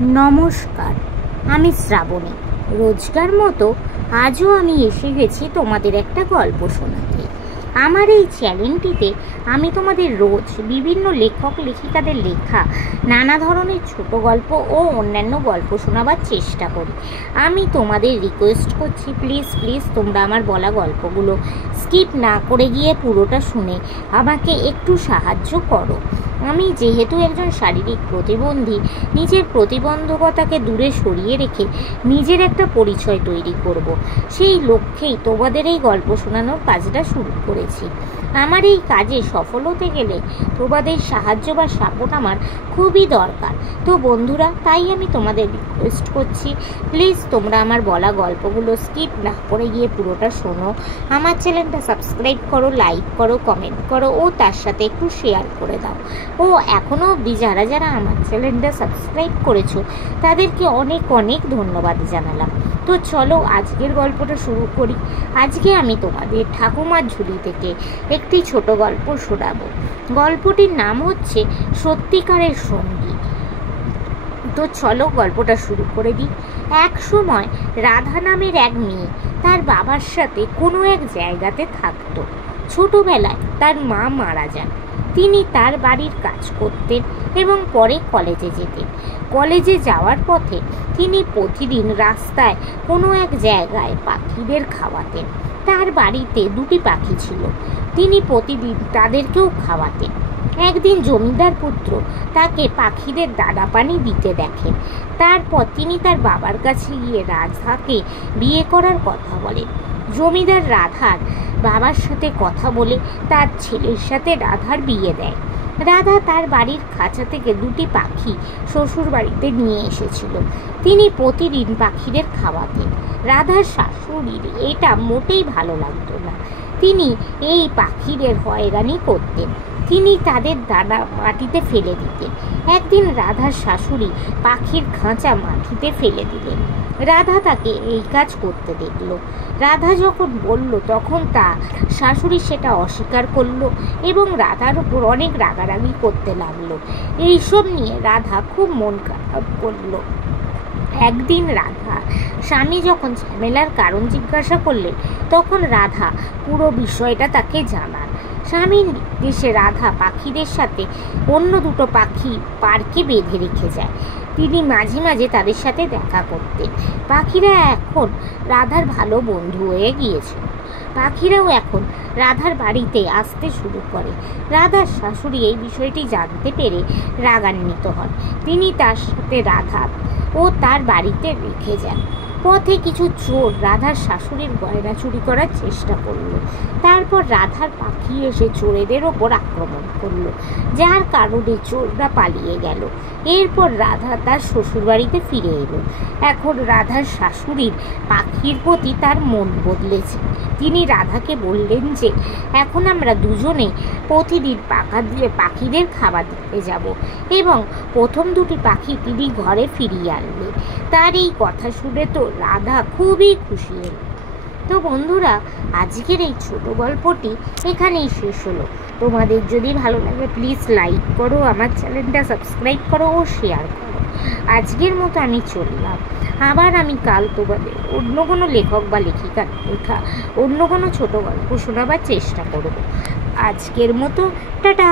নমস্কার, আমি শ্রাবণী। রোজকার মতো আজও আমি এসে গেছি তোমাদের একটা গল্প শোনাতে। আমার এই চ্যানেলটিতে আমি তোমাদের রোজ বিভিন্ন লেখক লেখিকাদের লেখা নানা ধরনের ছোট গল্প ও অন্যান্য গল্প শোনাবার চেষ্টা করি। আমি তোমাদের রিকোয়েস্ট করছি, প্লিজ প্লিজ তোমরা আমার বলা গল্পগুলো স্কিপ না করে গিয়ে পুরোটা শুনে আমাকে একটু সাহায্য করো। আমি যেহেতু একজন শারীরিক প্রতিবন্ধী, নিজের প্রতিবন্ধকতাকে দূরে সরিয়ে রেখে নিজের একটা পরিচয় তৈরি করব, সেই লক্ষ্যেই তোমাদের এই গল্প শোনানোর কাজটা শুরু করেছি। আমার এই কাজে সফল হতে গেলে তোমাদের সাহায্য বা সাপোর্ট আমার খুবই দরকার। তো বন্ধুরা, তাই আমি তোমাদের রিকোয়েস্ট করছি, প্লিজ তোমরা আমার বলা গল্পগুলো স্কিপ না করে গিয়ে পুরোটা শোনো। আমার চ্যানেলটা সাবস্ক্রাইব করো, লাইক করো, কমেন্ট করো ও তার সাথে একটু শেয়ার করে দাও। ও এখনও অবধি যারা যারা আমার চ্যানেলটা সাবস্ক্রাইব করেছো তাদেরকে অনেক অনেক ধন্যবাদ জানালাম। তো চলো আজকের গল্পটা শুরু করি। আজকে আমি তোমাদের ঠাকুমার ঝুলি থেকে একটি ছোট গল্প শোনাবো। গল্পটির নাম হচ্ছে সত্যিকারের সঙ্গী। তো চলো গল্পটা শুরু করে দিই। এক সময় রাধা নামের এক মেয়ে তার বাবার সাথে কোনো এক জায়গাতে থাকতো। ছোটবেলায় তার মা মারা যান। তিনি তার বাড়ির কাজ করতেন এবং পরে কলেজে যেতেন। কলেজে যাওয়ার পথে তিনি প্রতিদিন রাস্তায় কোনো এক জায়গায় পাখিদের খাওয়াতেন। তার বাড়িতে দুটি পাখি ছিল, তিনি প্রতিদিন তাদেরকেও খাওয়াতেন। একদিন জমিদার পুত্র তাকে পাখিদের দানা পানি দিতে দেখেন। তারপর তিনি তার বাবার কাছে গিয়ে রাধাকে বিয়ে করার কথা বলেন। জমিদার রাধার বাবার সাথে কথা বলে তার ছেলের সাথে রাধার বিয়ে দেয়। রাধা তার বাড়ির খাঁচা থেকে দুটি পাখি শ্বশুর বাড়িতে নিয়ে এসেছিল। তিনি প্রতিদিন পাখিদের খাওয়াতেন। রাধার শাশুড়ির এটা মোটেই ভালো লাগতো না। তিনি এই পাখিদের হয়রানি করতেন। তিনি তাদের দানা মাটিতে ফেলে দিতেন। একদিন রাধার শাশুড়ি পাখির খাঁচা মাটিতে ফেলে দিলেন। রাধা তাকে এই কাজ করতে দেখল। রাধা যখন বলল তখন তার শাশুড়ি সেটা অস্বীকার করলো এবং রাধার উপর অনেক রাগারাগি করতে লাগলো। এইসব নিয়ে রাধা খুব মন খারাপ করলো। একদিন রাধা স্বামী যখন ঝামেলার কারণ জিজ্ঞাসা করলেন তখন রাধা পুরো বিষয়টা তাকে জানান। স্বামীর নির্দেশে রাধা পাখিদের সাথে অন্য দুটো পাখি পার্কে বেঁধে রেখে যায়। তিনি মাঝে মাঝে তাদের সাথে দেখা করতেন। পাখিরা এখন রাধার ভালো বন্ধু হয়ে গিয়েছে। পাখিরাও এখন রাধার বাড়িতে আসতে শুরু করে। রাধার শাশুড়ি এই বিষয়টি জানতে পেরে রাগান্বিত হন। তিনি তার সাথে রাধা ও তার বাড়িতে রেখে যান। পথে কিছু চোর রাধার শাশুড়ির গয়না চুরি করার চেষ্টা করলো। তারপর রাধার পাখি এসে চোরেদের ওপর আক্রমণ করলো, যার কারণে চোররা পালিয়ে গেল। এরপর রাধা তার শ্বশুরবাড়িতে ফিরে এলো। এখন রাধার শাশুড়ির পাখির প্রতি তার মন বদলেছে। তিনি রাধাকে বললেন যে এখন আমরা দুজনে প্রতিদিন পাখিদের খাবার দিতে যাব এবং প্রথম দুটি পাখি তিনি ঘরে ফিরিয়ে আনলেন। তার এই কথা শুনে তো রাধা খুবই খুশি হল। তো বন্ধুরা, আজকের এই ছোট গল্পটি এখানেই শেষ হলো। তোমাদের যদি ভালো লাগে প্লিজ লাইক করো, আমার চ্যানেলটা সাবস্ক্রাইব করো ও শেয়ার করো। আজকের মতো আমি চললাম। আবার আমি কাল তোমাদের অন্য কোনো লেখক বা লেখিকার লেখা অন্য কোনো ছোট গল্প শোনাবার চেষ্টা করব। আজকের মতো টাটা।